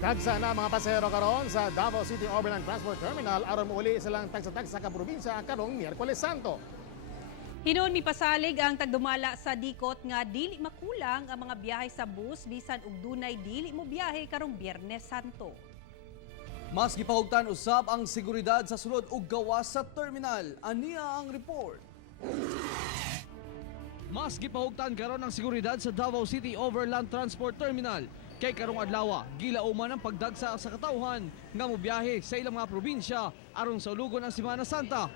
Kagsa na mga pasahero karon sa Davao City Overland Transport Terminal aron mouli silang tagsa-tagsa ka probinsya karong Miyerkules Santo. Hinon mipasalig ang tagdumala sa dikot nga dili makulang ang mga biyahe sa bus bisan og dunay dili mo biyahe karong Biyernes Santo. Mas gipahugtan usab ang seguridad sa sulod ug gawas sa terminal. Aniya ang report. Mas gipahugtan karon ang seguridad sa Davao City Overland Transport Terminal. Kay karong adlaw, gilauman ang pagdagsa sa katawhan nga mobiyahe sa ilang mga probinsya aron sa ulugon ang Semana Santa.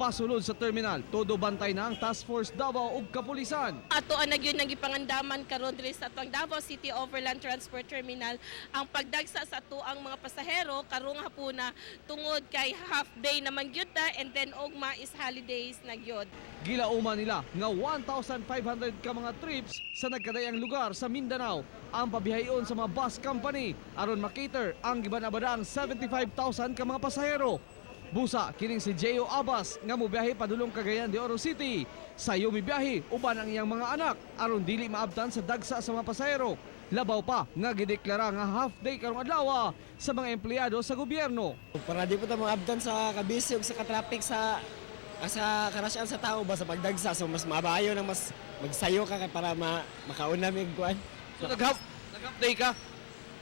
Pasulod sa terminal, todo bantay na ang Task Force Davao ug kapulisan. Ato ang nagyud nang gipangandaman karon diri sa atong Davao City Overland Transport Terminal ang pagdagsa sa ato ang mga pasahero karong hapuna tungod kay half day naman gyud ta and then ugma is holidays na gyud. Gilauman nila nga 1,500 ka mga trips sa nagkadayang lugar sa Mindanao ang pabihayon sa mga bus company aron makater ang gibanabadaang 75,000 ka mga pasahero. Busa kining si J.O. Abbas nga mobiyahe padulong Cagayan de Oro City. Sayo mibiyahe uban ang iyang mga anak aron dili maabtan sa dagsa sa mga pasahero. Labaw pa nga gideklara nga half day karong adlaw sa mga empleyado sa gobyerno. Para di po ta maabdan sa kabisi ug sa ka-traffic sa karasyan sa tao ba sa pagdagsa, so mas maabayo nang mas magsayo ka kay para makauna mig kuan. So nag-half day ka?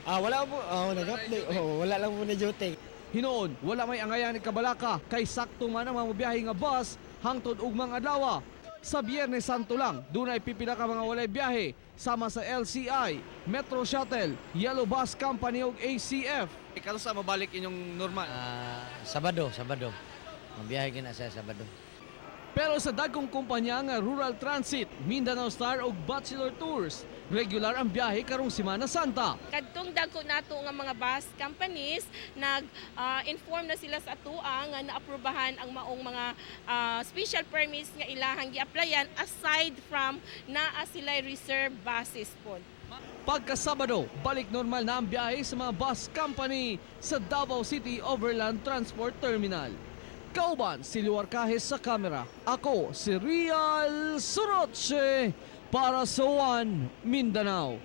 Wala po, nag-update. Wala lang po na duty. Hinoon, wala may angayan ni Kabalaka kay sakto man ang mga mobiyahe nga bus hangtod ug mga adlaw. Sa Biyernes Santo lang, dunay pipila ka mga walay biyahe sama sa LCI, Metro Shuttle, Yellow Bus Company ug ACF. Ikaw sa mabalik inyong normal? Sabado. Mabiyahe gina sa Sabado. Pero sa dagkong kumpanya nga Rural Transit, Mindanao Star ug Bachelor Tours, regular ang biyahe karong Semana Santa. Kadtong dagko nato nga mga bus companies nag-inform na sila sa atoa nga naaprubahan ang maong mga special permits nga ilahang gi-applyan aside from naa sila reserve buses pod. Pagka Sabado, balik normal na ang biyahe sa mga bus company sa Davao City Overland Transport Terminal. Kauban si Luar Kahis sa kamera. Ako si Rial Soroche para sa One Mindanao.